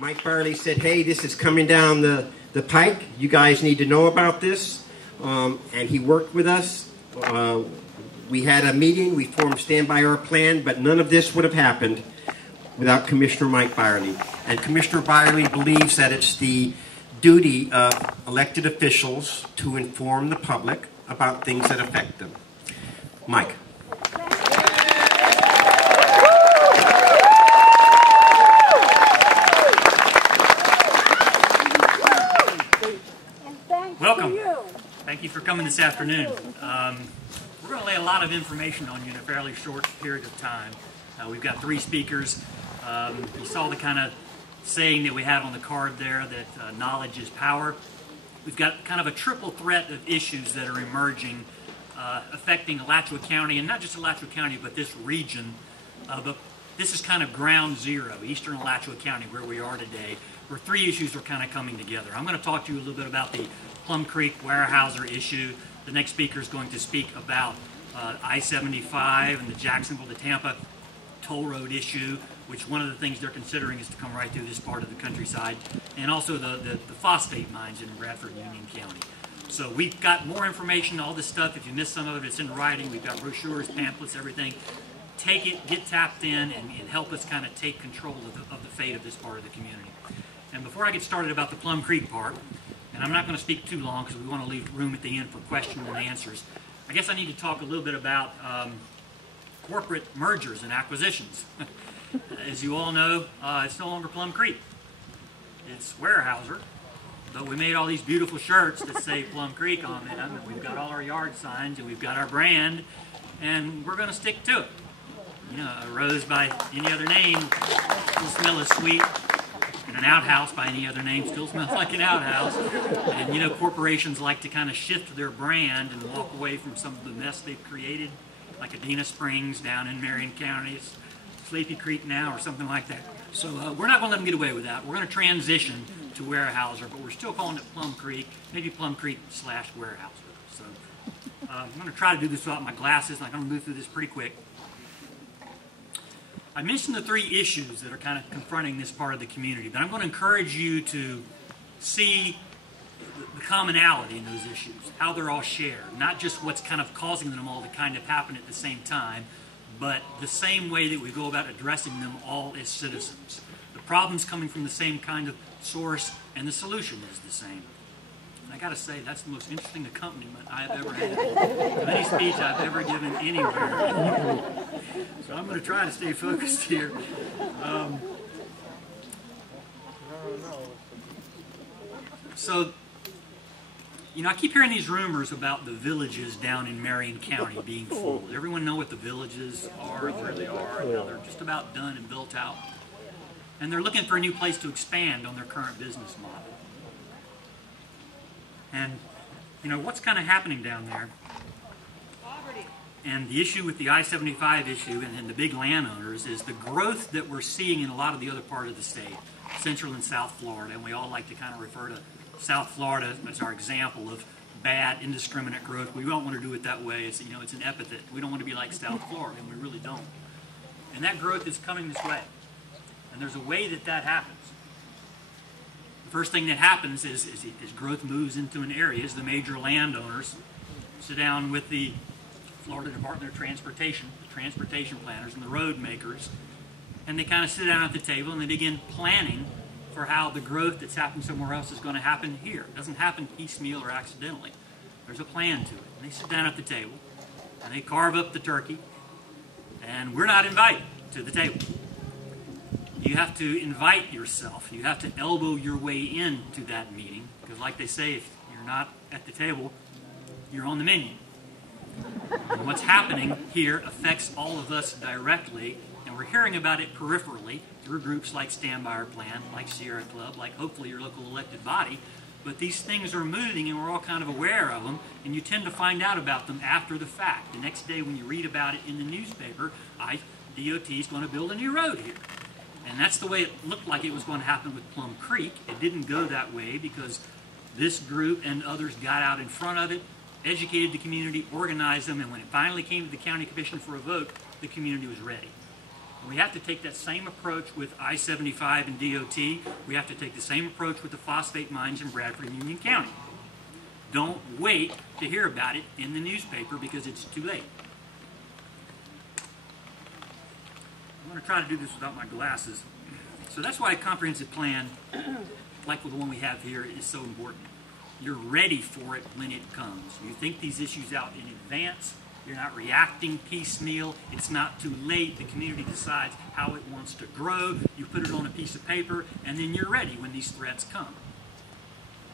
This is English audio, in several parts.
Mike Byerly said, hey, this is coming down the pike. You guys need to know about this. And he worked with us. We had a meeting. We formed Stand By Our Plan, but none of this would have happened without Commissioner Mike Byerly. And Commissioner Byerly believes that it's the duty of elected officials to inform the public about things that affect them. Mike. Welcome. Thank you for coming this afternoon. We're going to lay a lot of information on you in a fairly short period of time. We've got 3 speakers. You saw the kind of saying that we had on the card there, that knowledge is power. We've got kind of a triple threat of issues that are emerging, affecting Alachua County, and not just Alachua County, but this region. But this is kind of ground zero, eastern Alachua County, where we are today, where 3 issues are kind of coming together. I'm going to talk to you a little bit about the Plum Creek Weyerhaeuser issue. The next speaker is going to speak about I-75 and the Jacksonville to Tampa toll road issue, which one of the things they're considering is to come right through this part of the countryside, and also the phosphate mines in Bradford, Union County. So we've got more information, all this stuff. If you missed some of it, it's in writing. We've got brochures, pamphlets, everything. Take it, get tapped in, and help us kind of take control of the fate of this part of the community. And before I get started about the Plum Creek part, and I'm not going to speak too long because we want to leave room at the end for questions and answers, I guess I need to talk a little bit about corporate mergers and acquisitions. As you all know, it's no longer Plum Creek. It's Weyerhaeuser. But we made all these beautiful shirts that say Plum Creek on them, and we've got all our yard signs, and we've got our brand, and we're going to stick to it. You know, a rose by any other name will smell as sweet, and an outhouse by any other name still smells like an outhouse. And you know, corporations like to kind of shift their brand and walk away from some of the mess they've created, like Adena Springs down in Marion County, Sleepy Creek now, or something like that. So we're not going to let them get away with that. We're going to transition to Weyerhaeuser, but we're still calling it Plum Creek, maybe Plum Creek / Weyerhaeuser. So I'm going to try to do this without my glasses, and I'm going to move through this pretty quick. I mentioned the 3 issues that are kind of confronting this part of the community, but I'm going to encourage you to see the commonality in those issues, how they're all shared, not just what's kind of causing them all to kind of happen at the same time, but the same way that we go about addressing them all as citizens. The problem's coming from the same kind of source, and the solution is the same. And I got to say, that's the most interesting accompaniment I have ever had of any speech I've ever given anywhere. So I'm going to try to stay focused here. So, you know, I keep hearing these rumors about the villages down in Marion County being full. Does everyone know what the villages are, where they are, and how they're just about done and built out? And they're looking for a new place to expand on their current business model. And, you know, what's kind of happening down there? And the issue with the I-75 issue and the big landowners is the growth that we're seeing in a lot of the other part of the state, Central and South Florida, and we all like to kind of refer to South Florida as our example of bad, indiscriminate growth. We don't want to do it that way. It's, you know, it's an epithet. We don't want to be like South Florida, and we really don't. And that growth is coming this way. And there's a way that that happens. The first thing that happens is as growth moves into an area, is the major landowners sit down with the Florida Department of Transportation, the transportation planners and the road makers, and they kind of sit down at the table and they begin planning for how the growth that's happening somewhere else is going to happen here. It doesn't happen piecemeal or accidentally. There's a plan to it. And they sit down at the table and they carve up the turkey, and we're not invited to the table. You have to invite yourself. You have to elbow your way into that meeting, because like they say, if you're not at the table, you're on the menu. And what's happening here affects all of us directly, and we're hearing about it peripherally through groups like Stand By Our Plan, like Sierra Club, like hopefully your local elected body. But these things are moving, and we're all kind of aware of them, and you tend to find out about them after the fact. The next day when you read about it in the newspaper, DOT is going to build a new road here. And that's the way it looked like it was going to happen with Plum Creek. It didn't go that way because this group and others got out in front of it, educated the community, organized them, and when it finally came to the county commission for a vote, the community was ready. And we have to take that same approach with I-75 and DOT. We have to take the same approach with the phosphate mines in Bradford and Union County. Don't wait to hear about it in the newspaper because it's too late. I'm going to try to do this without my glasses. So that's why a comprehensive plan, like the one we have here, is so important. You're ready for it when it comes. You think these issues out in advance. You're not reacting piecemeal. It's not too late. The community decides how it wants to grow. You put it on a piece of paper, and then you're ready when these threats come.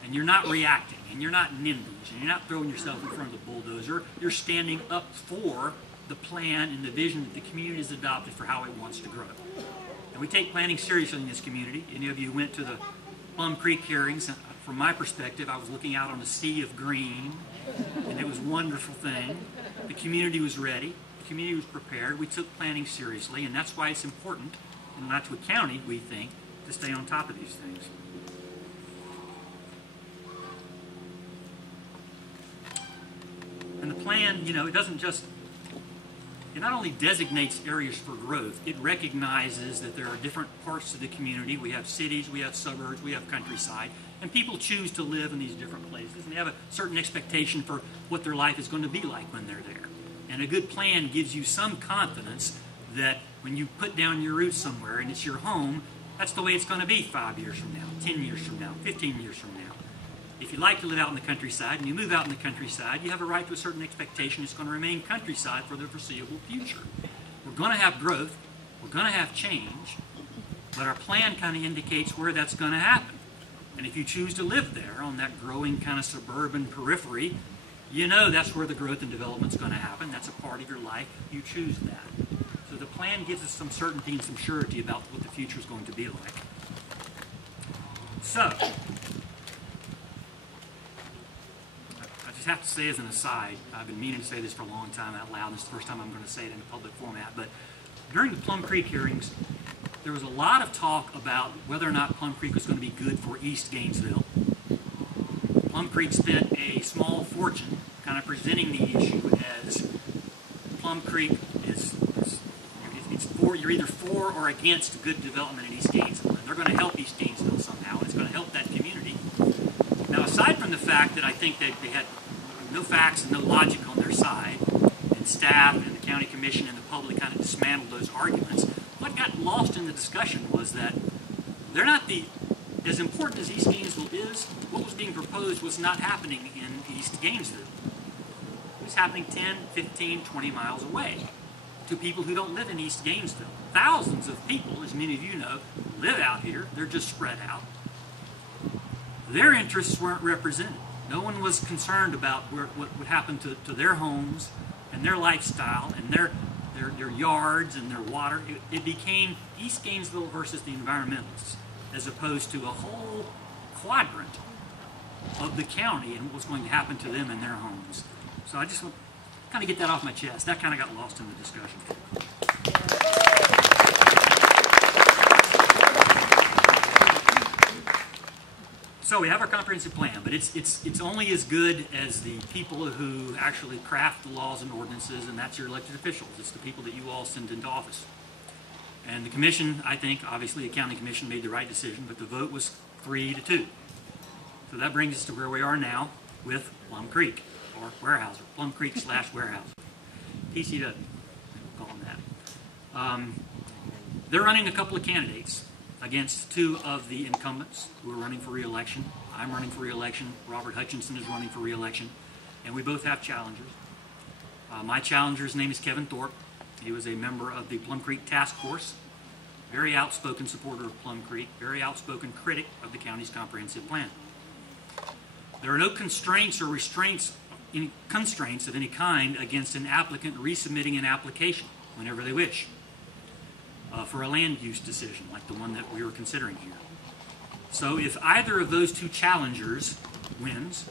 And you're not reacting, and you're not NIMBYs, and you're not throwing yourself in front of the bulldozer. You're standing up for the plan and the vision that the community has adopted for how it wants to grow. And we take planning seriously in this community. Any of you went to the Plum Creek hearings, from my perspective, I was looking out on a sea of green, and it was a wonderful thing. The community was ready. The community was prepared. We took planning seriously, and that's why it's important in Alachua County, we think, to stay on top of these things. And the plan, you know, it doesn't just, it not only designates areas for growth, it recognizes that there are different parts of the community. We have cities, we have suburbs, we have countryside, and people choose to live in these different places, and they have a certain expectation for what their life is going to be like when they're there. And a good plan gives you some confidence that when you put down your roots somewhere and it's your home, that's the way it's going to be 5 years from now, 10 years from now, 15 years from now. If you like to live out in the countryside and you move out in the countryside, you have a right to a certain expectation it's going to remain countryside for the foreseeable future. We're going to have growth, we're going to have change, but our plan kind of indicates where that's going to happen. And if you choose to live there on that growing kind of suburban periphery, you know that's where the growth and development is going to happen. That's a part of your life. You choose that. So the plan gives us some certainty and some surety about what the future is going to be like. So, I have to say as an aside, I've been meaning to say this for a long time out loud, and this is the first time I'm going to say it in a public format, but during the Plum Creek hearings, there was a lot of talk about whether or not Plum Creek was going to be good for East Gainesville. Plum Creek spent a small fortune kind of presenting the issue as Plum Creek you're either for or against good development in East Gainesville, and they're going to help East Gainesville somehow, and it's going to help that community. Now, aside from the fact that I think that they had no facts and no logic on their side, and staff and the county commission and the public kind of dismantled those arguments, what got lost in the discussion was that they're not as important as East Gainesville is, what was being proposed was not happening in East Gainesville. It was happening 10, 15, 20 miles away to people who don't live in East Gainesville. Thousands of people, as many of you know, live out here. They're just spread out. Their interests weren't represented. No one was concerned about what would happen to their homes and their lifestyle and their yards and their water. It became East Gainesville versus the environmentalists, as opposed to a whole quadrant of the county and what was going to happen to them and their homes. So I just want to kind of get that off my chest. That kind of got lost in the discussion. So we have our comprehensive plan, but it's only as good as the people who actually craft the laws and ordinances, and that's your elected officials. It's the people that you all send into office. And the commission, I think, obviously the county commission made the right decision, but the vote was 3-2. So that brings us to where we are now with Plum Creek, or Weyerhaeuser, Plum Creek / Weyerhaeuser. TCW, we'll call them that. They're running a couple of candidates against two of the incumbents who are running for re-election. I'm running for re-election. Robert Hutchinson is running for re-election. And we both have challengers. My challenger's name is Kevin Thorpe. He was a member of the Plum Creek Task Force, very outspoken supporter of Plum Creek, very outspoken critic of the county's comprehensive plan. There are no constraints or any constraints of any kind against an applicant resubmitting an application whenever they wish for a land use decision like the one that we were considering here. So if either of those two challengers wins,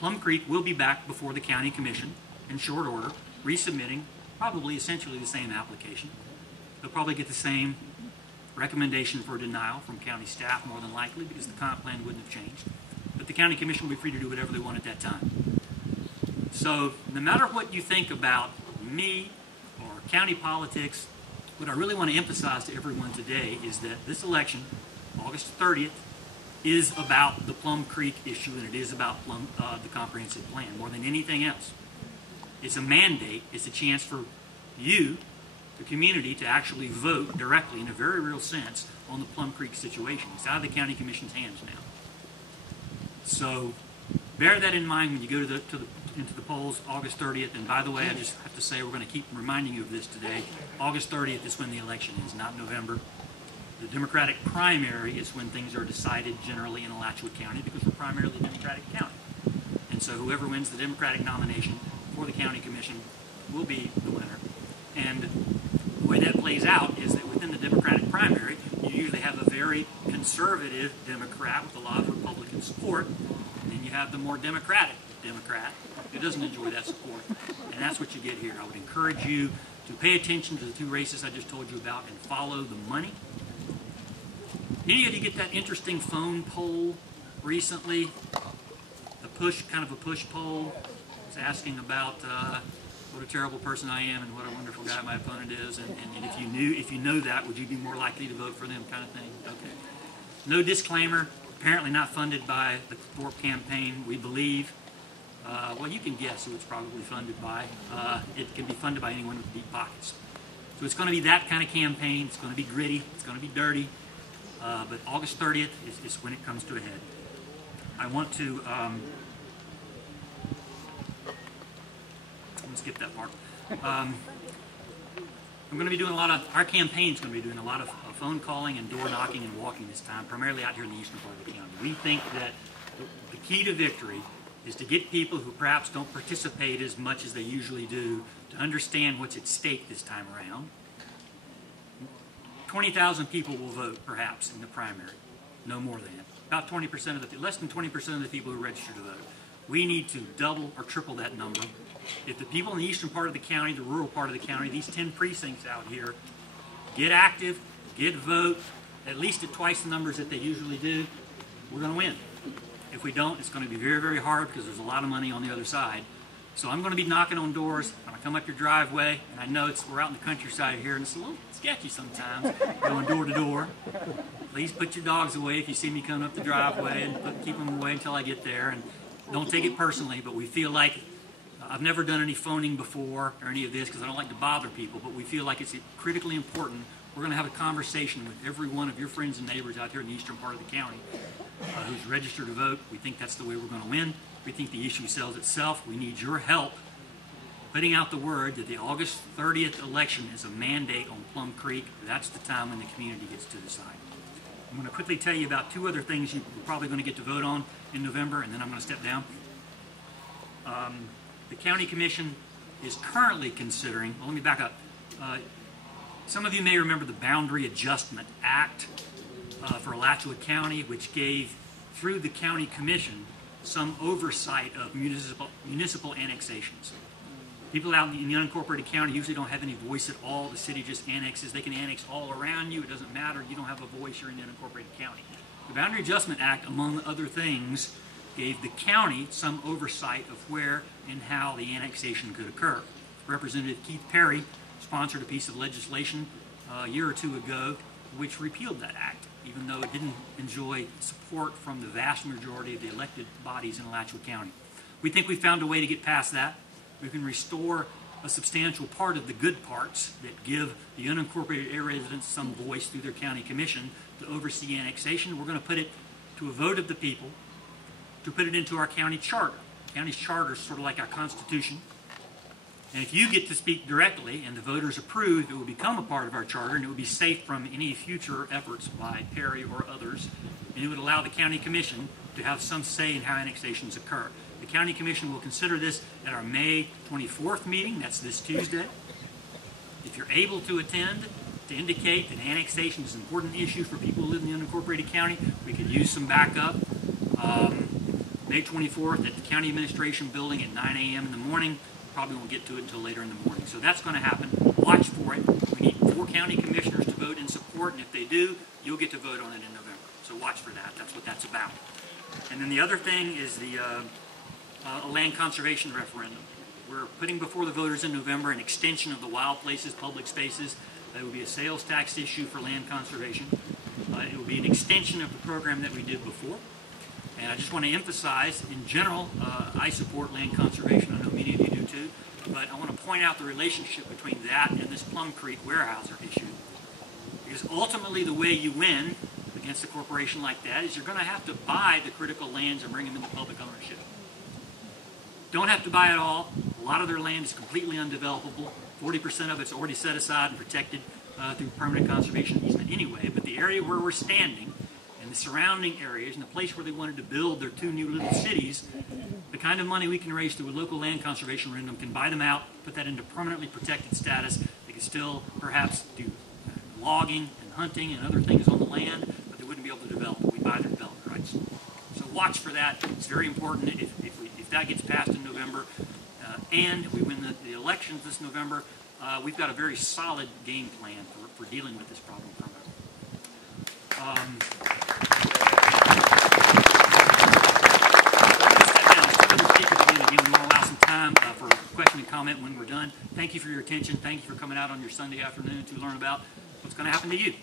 Plum Creek will be back before the county commission in short order, resubmitting probably essentially the same application. They'll probably get the same recommendation for denial from county staff more than likely because the comp plan wouldn't have changed. But the county commission will be free to do whatever they want at that time. So no matter what you think about me or county politics what I really want to emphasize to everyone today is that this election, August 30th, is about the Plum Creek issue, and it is about the comprehensive plan more than anything else. It's a mandate. It's a chance for you, the community, to actually vote directly in a very real sense on the Plum Creek situation. It's out of the County Commission's hands now. So bear that in mind when you go into the polls August 30th. And by the way, I just have to say we're going to keep reminding you of this today. August 30th is when the election is, not November. The Democratic primary is when things are decided generally in Alachua County, because we're primarily a Democratic county. And so whoever wins the Democratic nomination for the County Commission will be the winner. And the way that plays out is that within the Democratic primary, you usually have a very conservative Democrat with a lot of Republican support, and then you have the more Democratic Democrat who doesn't enjoy that support. And that's what you get here. I would encourage you to pay attention to the two races I just told you about and follow the money. Any of you get that interesting phone poll recently? Kind of a push poll. It's asking about what a terrible person I am and what a wonderful guy my opponent is, and if you know that, would you be more likely to vote for them, kind of thing? Okay. No disclaimer. Apparently not funded by the Thorpe campaign, we believe. Well, you can guess who it's probably funded by. It can be funded by anyone with deep pockets. So it's going to be that kind of campaign. It's going to be gritty. It's going to be dirty. But August 30th is when it comes to a head. I want to skip that part. I'm going to be doing our campaign's going to be doing a lot of phone calling and door knocking and walking this time, primarily out here in the eastern part of the county. We think that the key to victory is to get people who perhaps don't participate as much as they usually do to understand what's at stake this time around. 20,000 people will vote, perhaps, in the primary. No more than. About 20% of less than 20% of the people who register to vote. We need to double or triple that number. If the people in the eastern part of the county, the rural part of the county, these 10 precincts out here, get active, get vote, at least at twice the numbers that they usually do, we're going to win. If we don't, it's going to be very, very hard because there's a lot of money on the other side. So I'm going to be knocking on doors. I'm going to come up your driveway, and I know we're out in the countryside here, and it's a little sketchy sometimes, going door to door. Please put your dogs away if you see me coming up the driveway, and keep them away until I get there. And don't take it personally, but we feel like, I've never done any phoning before or any of this because I don't like to bother people, but we feel like it's critically important. We're going to have a conversation with every one of your friends and neighbors out here in the eastern part of the county who's registered to vote. We think that's the way we're going to win. We think the issue sells itself. We need your help putting out the word that the August 30th election is a mandate on Plum Creek. That's the time when the community gets to decide. I'm going to quickly tell you about two other things you're probably going to get to vote on in November, and then I'm going to step down. The County Commission is currently considering, well, let me back up. Some of you may remember the Boundary Adjustment Act for Alachua County, which gave, through the County Commission, some oversight of municipal annexations. People out in the unincorporated county usually don't have any voice at all. The city just annexes. They can annex all around you. It doesn't matter. You don't have a voice. You're in the unincorporated county. The Boundary Adjustment Act, among other things, gave the county some oversight of where and how the annexation could occur. Representative Keith Perry sponsored a piece of legislation a year or two ago which repealed that act, even though it didn't enjoy support from the vast majority of the elected bodies in Alachua County. We think we found a way to get past that. We can restore a substantial part of the good parts that give the unincorporated area residents some voice through their county commission to oversee annexation. We're going to put it to a vote of the people to put it into our county charter. The county's charter is sort of like our constitution. And if you get to speak directly and the voters approve, it will become a part of our charter, and it will be safe from any future efforts by Perry or others, and it would allow the county commission to have some say in how annexations occur. The county commission will consider this at our May 24th meeting. That's this Tuesday. If you're able to attend, to indicate that annexation is an important issue for people who live in the unincorporated county, we could use some backup. May 24th at the County Administration Building at 9 a.m. in the morning. Probably won't get to it until later in the morning. So that's going to happen. Watch for it. We need 4 county commissioners to vote in support, and if they do, you'll get to vote on it in November. So watch for that. That's what that's about. And then the other thing is the land conservation referendum. We're putting before the voters in November an extension of the wild places, public spaces. It will be a sales tax issue for land conservation. It will be an extension of the program that we did before. And I just want to emphasize, in general, I support land conservation. I know many of you do too. But I want to point out the relationship between that and this Plum Creek Warehouser issue. Because ultimately the way you win against a corporation like that is you're going to have to buy the critical lands and bring them into public ownership. Don't have to buy it all. A lot of their land is completely undevelopable. 40% of it's already set aside and protected through permanent conservation easement anyway. But the area where we're standing and the surrounding areas and the place where they wanted to build their 2 new little cities, the kind of money we can raise through a local land conservation referendum can buy them out, put that into permanently protected status. They can still perhaps do logging and hunting and other things on the land, but they wouldn't be able to develop it. We buy their development rights. So watch for that. It's very important. If that gets passed in November and we win the elections this November, we've got a very solid game plan for dealing with this problem permanently. Again, we'll allow some time for question and comment when we're done. Thank you for your attention. Thank you for coming out on your Sunday afternoon to learn about what's going to happen to you.